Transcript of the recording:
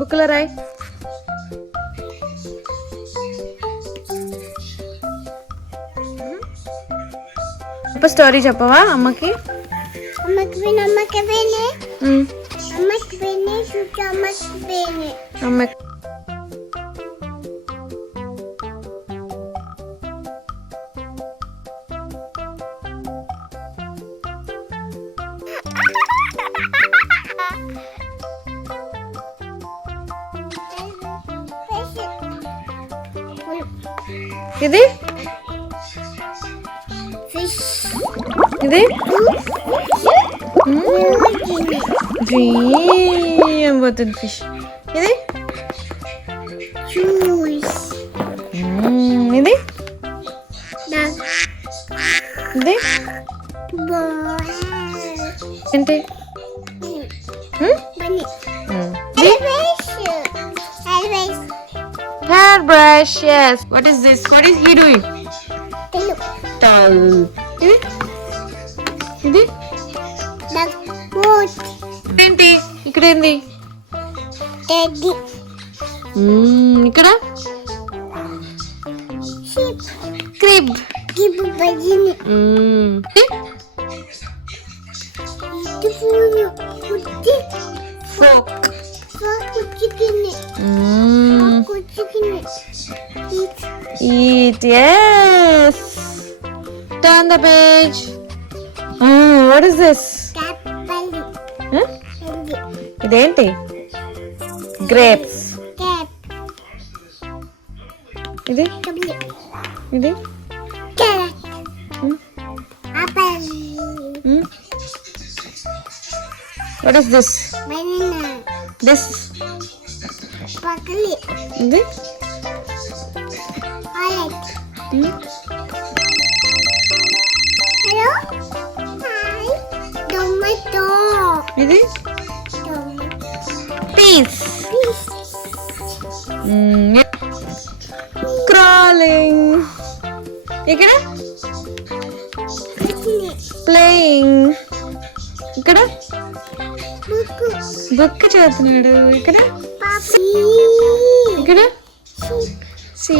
బుక్లో రాయి. స్టోరీ చెప్పవా అమ్మకి? అమ్మకి ఇది ఇది ఏం పోతుంది ఫిష్. ఇది ఇది ఇది ఏంటి? Hair brush, yes. What is this? What is he doing? Towel. ఇది ఏంటి? ఇక్కడ ఏంది? ఇక్కడ crib. Folk. Eat, yes. Turn the page. What is this? ఇదేంటి? గ్రేప్స్. ఇది ఇది What is this? This ఇది ఇది పీస్. క్రాలింగ్. ఇక్కడ ప్లేయింగ్. ఇక్కడ బుక్ చదువుతున్నాడు. ఇక్కడ ఇక్కడ సీ.